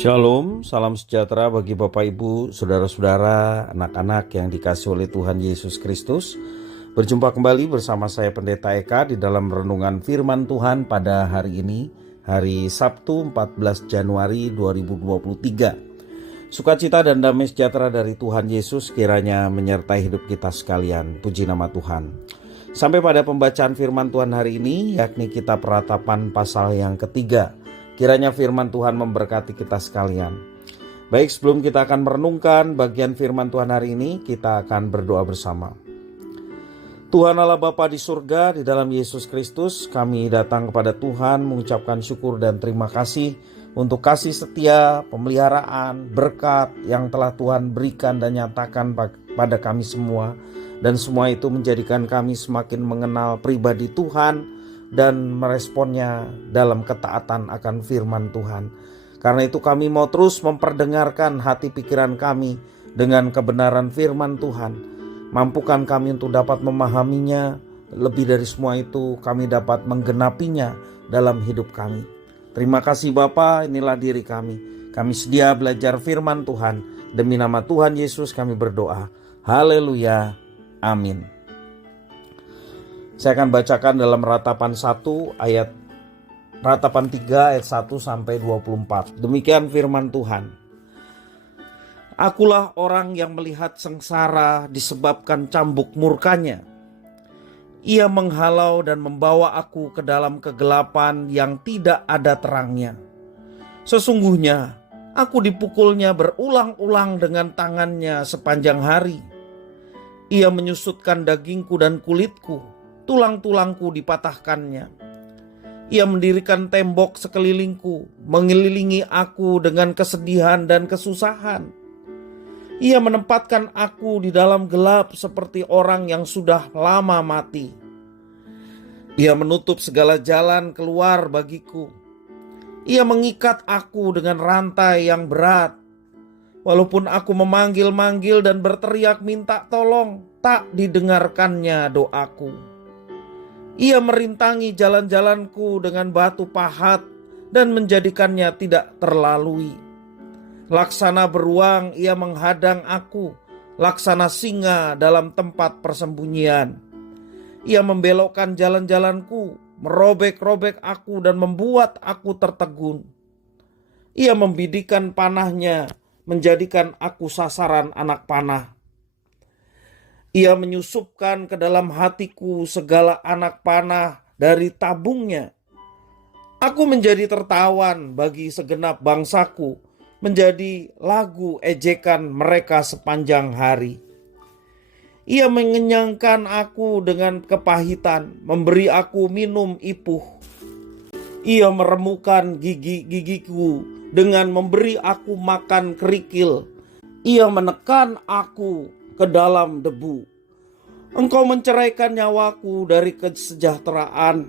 Shalom, salam sejahtera bagi Bapak Ibu, saudara-saudara, anak-anak yang dikasihi oleh Tuhan Yesus Kristus. Berjumpa kembali bersama saya Pendeta Eka di dalam renungan firman Tuhan pada hari ini, hari Sabtu 14 Januari 2023. Sukacita dan damai sejahtera dari Tuhan Yesus kiranya menyertai hidup kita sekalian. Puji nama Tuhan. Sampai pada pembacaan firman Tuhan hari ini, yakni kitab Ratapan pasal yang ketiga. Kiranya firman Tuhan memberkati kita sekalian. Baik, sebelum kita akan merenungkan bagian firman Tuhan hari ini, kita akan berdoa bersama. Tuhan Allah Bapa di surga, di dalam Yesus Kristus, kami datang kepada Tuhan mengucapkan syukur dan terima kasih untuk kasih setia, pemeliharaan, berkat yang telah Tuhan berikan dan nyatakan pada kami semua. Dan semua itu menjadikan kami semakin mengenal pribadi Tuhan dan meresponnya dalam ketaatan akan firman Tuhan. Karena itu kami mau terus memperdengarkan hati pikiran kami dengan kebenaran firman Tuhan. Mampukan kami untuk dapat memahaminya, lebih dari semua itu kami dapat menggenapinya dalam hidup kami. Terima kasih Bapa, inilah diri kami. Kami sedia belajar firman Tuhan. Demi nama Tuhan Yesus kami berdoa. Haleluya. Amin. Saya akan bacakan dalam Ratapan 1 ayat Ratapan 3 ayat 1 sampai 24. Demikian firman Tuhan. Akulah orang yang melihat sengsara disebabkan cambuk murkanya. Ia menghalau dan membawa aku ke dalam kegelapan yang tidak ada terangnya. Sesungguhnya aku dipukulnya berulang-ulang dengan tangannya sepanjang hari. Ia menyusutkan dagingku dan kulitku, tulang-tulangku dipatahkannya. Ia mendirikan tembok sekelilingku, mengelilingi aku dengan kesedihan dan kesusahan. Ia menempatkan aku di dalam gelap seperti orang yang sudah lama mati. Ia menutup segala jalan keluar bagiku. Ia mengikat aku dengan rantai yang berat. Walaupun aku memanggil-manggil dan berteriak minta tolong, tak didengarkannya doaku. Ia merintangi jalan-jalanku dengan batu pahat dan menjadikannya tidak terlalui. Laksana beruang ia menghadang aku, laksana singa dalam tempat persembunyian. Ia membelokkan jalan-jalanku, merobek-robek aku dan membuat aku tertegun. Ia membidikan panahnya, menjadikan aku sasaran anak panah. Ia menyusupkan ke dalam hatiku segala anak panah dari tabungnya. Aku menjadi tertawan bagi segenap bangsaku, menjadi lagu ejekan mereka sepanjang hari. Ia mengenyangkan aku dengan kepahitan, memberi aku minum ipuh. Ia meremukan gigi-gigiku dengan memberi aku makan kerikil. Ia menekan aku ke dalam debu. Engkau menceraikan nyawaku dari kesejahteraan.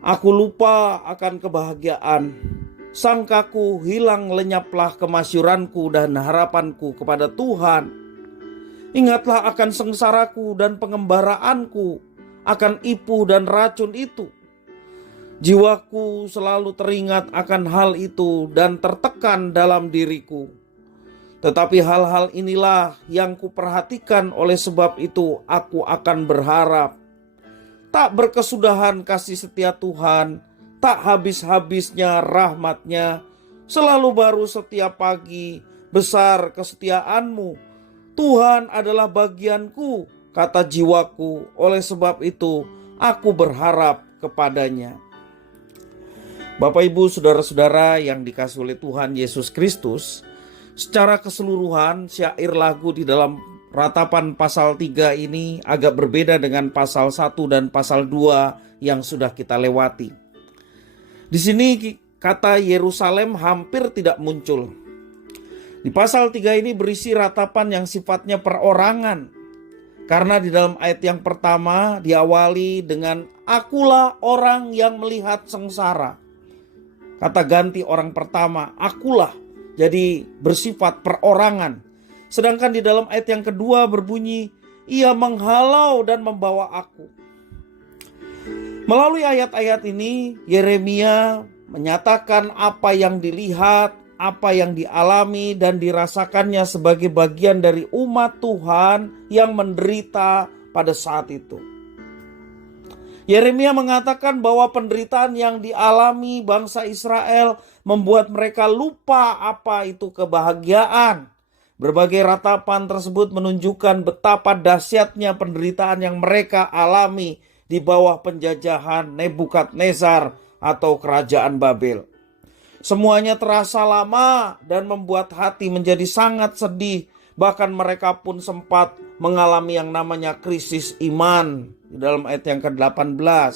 Aku lupa akan kebahagiaan. Sangkaku hilang lenyaplah kemasyuranku dan harapanku kepada Tuhan. Ingatlah akan sengsaraku dan pengembaraanku, akan ipuh dan racun itu. Jiwaku selalu teringat akan hal itu dan tertekan dalam diriku. Tetapi hal-hal inilah yang kuperhatikan, oleh sebab itu aku akan berharap. Tak berkesudahan kasih setia Tuhan, tak habis-habisnya rahmat-Nya. Selalu baru setiap pagi, besar kesetiaan-Mu. Tuhan adalah bagianku, kata jiwaku, oleh sebab itu aku berharap kepada-Nya. Bapak Ibu saudara-saudara yang dikasihi oleh Tuhan Yesus Kristus, secara keseluruhan syair lagu di dalam Ratapan pasal 3 ini agak berbeda dengan pasal 1 dan pasal 2 yang sudah kita lewati. Di sini kata Yerusalem hampir tidak muncul. Di pasal 3 ini berisi ratapan yang sifatnya perorangan. Karena di dalam ayat yang pertama diawali dengan akulah orang yang melihat sengsara. Kata ganti orang pertama, akulah. Jadi bersifat perorangan. Sedangkan di dalam ayat yang kedua berbunyi, ia menghalau dan membawa aku. Melalui ayat-ayat ini, Yeremia menyatakan apa yang dilihat, apa yang dialami dan dirasakannya sebagai bagian dari umat Tuhan yang menderita pada saat itu. Yeremia mengatakan bahwa penderitaan yang dialami bangsa Israel membuat mereka lupa apa itu kebahagiaan. Berbagai ratapan tersebut menunjukkan betapa dahsyatnya penderitaan yang mereka alami di bawah penjajahan Nebukadnezar atau kerajaan Babel. Semuanya terasa lama dan membuat hati menjadi sangat sedih. Bahkan mereka pun sempat mengalami yang namanya krisis iman di dalam ayat yang ke-18.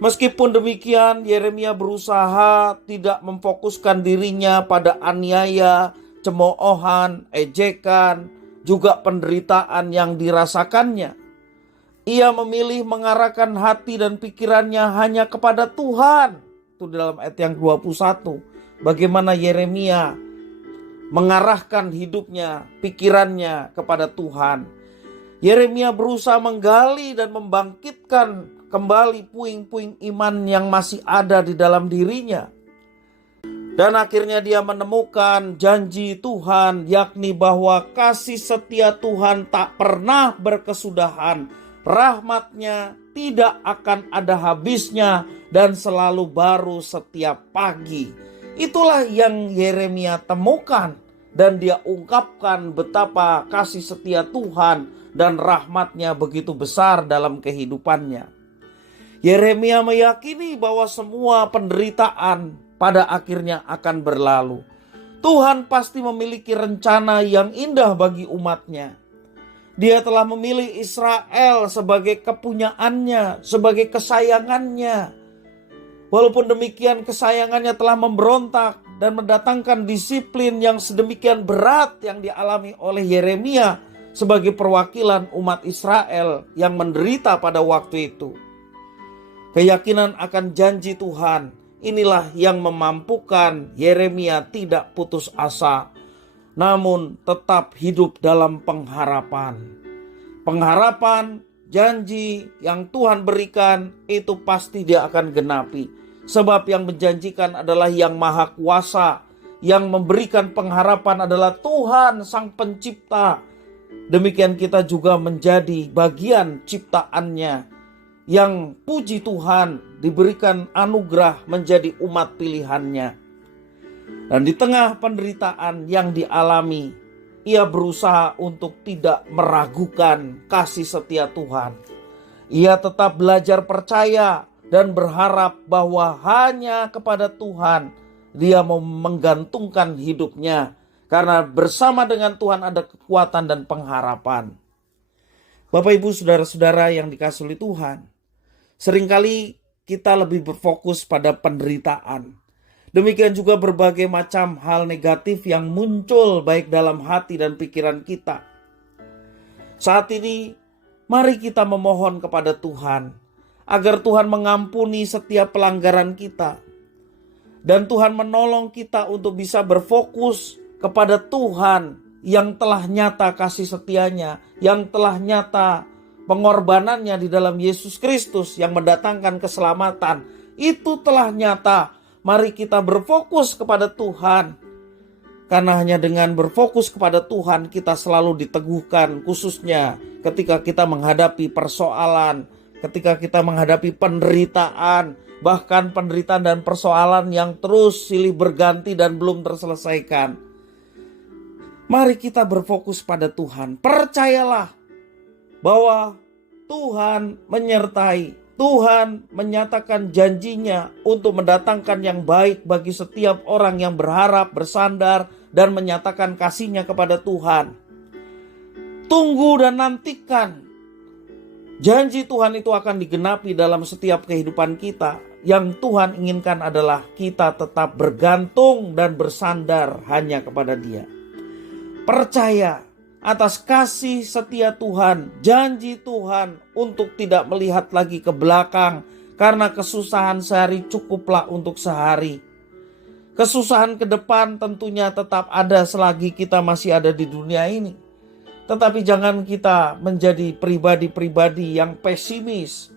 Meskipun demikian, Yeremia berusaha tidak memfokuskan dirinya pada aniaya, cemoohan, ejekan, juga penderitaan yang dirasakannya. Ia memilih mengarahkan hati dan pikirannya hanya kepada Tuhan. Itu dalam ayat yang 21. Bagaimana Yeremia mengarahkan hidupnya, pikirannya kepada Tuhan. Yeremia berusaha menggali dan membangkitkan kembali puing-puing iman yang masih ada di dalam dirinya. Dan akhirnya dia menemukan janji Tuhan, yakni bahwa kasih setia Tuhan tak pernah berkesudahan. Rahmatnya tidak akan ada habisnya dan selalu baru setiap pagi. Itulah yang Yeremia temukan dan dia ungkapkan betapa kasih setia Tuhan dan rahmatnya begitu besar dalam kehidupannya. Yeremia meyakini bahwa semua penderitaan pada akhirnya akan berlalu. Tuhan pasti memiliki rencana yang indah bagi umatnya. Dia telah memilih Israel sebagai kepunyaannya, sebagai kesayangannya. Walaupun demikian, kesayangannya telah memberontak dan mendatangkan disiplin yang sedemikian berat yang dialami oleh Yeremia sebagai perwakilan umat Israel yang menderita pada waktu itu. Keyakinan akan janji Tuhan inilah yang memampukan Yeremia tidak putus asa, namun tetap hidup dalam pengharapan. Pengharapan, janji yang Tuhan berikan itu pasti dia akan genapi. Sebab yang menjanjikan adalah yang maha kuasa. Yang memberikan pengharapan adalah Tuhan sang pencipta. Demikian kita juga menjadi bagian ciptaannya. Yang puji Tuhan diberikan anugerah menjadi umat pilihannya. Dan di tengah penderitaan yang dialami, ia berusaha untuk tidak meragukan kasih setia Tuhan. Ia tetap belajar percaya dan berharap bahwa hanya kepada Tuhan dia mau menggantungkan hidupnya. Karena bersama dengan Tuhan ada kekuatan dan pengharapan. Bapak Ibu saudara-saudara yang dikasihi Tuhan, seringkali kita lebih berfokus pada penderitaan. Demikian juga berbagai macam hal negatif yang muncul baik dalam hati dan pikiran kita. Saat ini, mari kita memohon kepada Tuhan agar Tuhan mengampuni setiap pelanggaran kita. Dan Tuhan menolong kita untuk bisa berfokus kepada Tuhan yang telah nyata kasih setianya, yang telah nyata pengorbanannya di dalam Yesus Kristus yang mendatangkan keselamatan. Itu telah nyata. Mari kita berfokus kepada Tuhan. Karena hanya dengan berfokus kepada Tuhan kita selalu diteguhkan, khususnya ketika kita menghadapi persoalan, ketika kita menghadapi penderitaan, bahkan penderitaan dan persoalan yang terus silih berganti dan belum terselesaikan. Mari kita berfokus pada Tuhan. Percayalah bahwa Tuhan menyertai. Tuhan menyatakan janjinya untuk mendatangkan yang baik bagi setiap orang yang berharap, bersandar, dan menyatakan kasihnya kepada Tuhan. Tunggu dan nantikan. Janji Tuhan itu akan digenapi dalam setiap kehidupan kita. Yang Tuhan inginkan adalah kita tetap bergantung dan bersandar hanya kepada Dia. Percaya atas kasih setia Tuhan, janji Tuhan untuk tidak melihat lagi ke belakang, karena kesusahan sehari cukuplah untuk sehari. Kesusahan ke depan tentunya tetap ada selagi kita masih ada di dunia ini. Tetapi jangan kita menjadi pribadi-pribadi yang pesimis.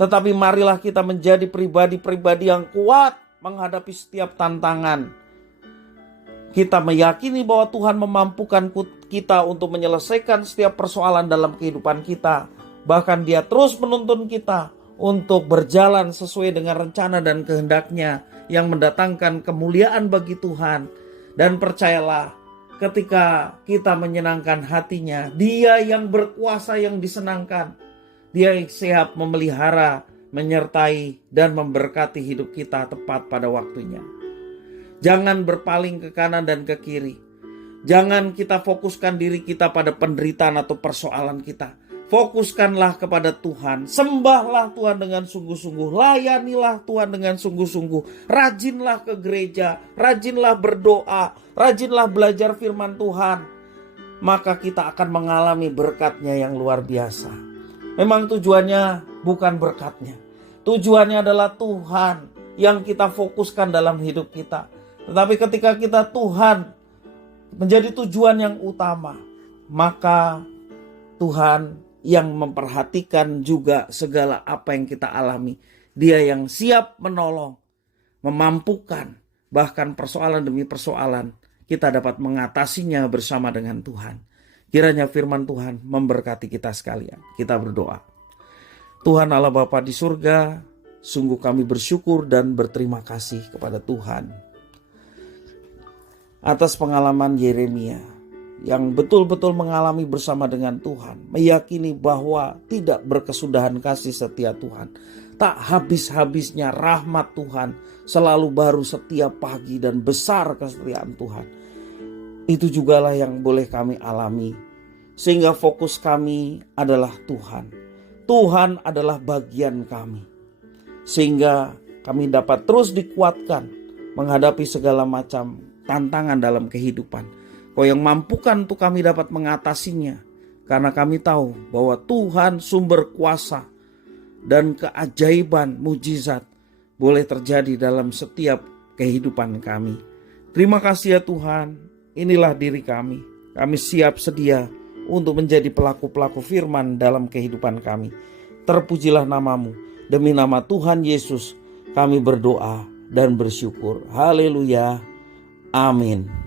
Tetapi marilah kita menjadi pribadi-pribadi yang kuat menghadapi setiap tantangan. Kita meyakini bahwa Tuhan memampukan kita untuk menyelesaikan setiap persoalan dalam kehidupan kita. Bahkan Dia terus menuntun kita untuk berjalan sesuai dengan rencana dan kehendak-Nya yang mendatangkan kemuliaan bagi Tuhan. Dan percayalah, ketika kita menyenangkan hati-Nya, Dia yang berkuasa yang disenangkan. Dia siap memelihara, menyertai, dan memberkati hidup kita tepat pada waktunya. Jangan berpaling ke kanan dan ke kiri. Jangan kita fokuskan diri kita pada penderitaan atau persoalan kita. Fokuskanlah kepada Tuhan. Sembahlah Tuhan dengan sungguh-sungguh. Layanilah Tuhan dengan sungguh-sungguh. Rajinlah ke gereja. Rajinlah berdoa. Rajinlah belajar firman Tuhan. Maka kita akan mengalami berkat-Nya yang luar biasa. Memang tujuannya bukan berkat-Nya. Tujuannya adalah Tuhan yang kita fokuskan dalam hidup kita. Tetapi ketika kita Tuhan menjadi tujuan yang utama, maka Tuhan yang memperhatikan juga segala apa yang kita alami. Dia yang siap menolong, memampukan, bahkan persoalan demi persoalan kita dapat mengatasinya bersama dengan Tuhan. Kiranya firman Tuhan memberkati kita sekalian. Kita berdoa. Tuhan Allah Bapa di surga, sungguh kami bersyukur dan berterima kasih kepada Tuhan atas pengalaman Yeremia yang betul-betul mengalami bersama dengan Tuhan, meyakini bahwa tidak berkesudahan kasih setia Tuhan, tak habis-habisnya rahmat Tuhan, selalu baru setiap pagi dan besar kesetiaan Tuhan. Itu jugalah yang boleh kami alami, sehingga fokus kami adalah Tuhan. Tuhan adalah bagian kami, sehingga kami dapat terus dikuatkan menghadapi segala macam tantangan dalam kehidupan. Kau yang mampukan untuk kami dapat mengatasinya, karena kami tahu bahwa Tuhan sumber kuasa dan keajaiban mujizat boleh terjadi dalam setiap kehidupan kami. Terima kasih ya Tuhan, inilah diri kami. Kami siap sedia untuk menjadi pelaku-pelaku firman dalam kehidupan kami. Terpujilah namamu. Demi nama Tuhan Yesus kami berdoa dan bersyukur. Haleluya. Amin.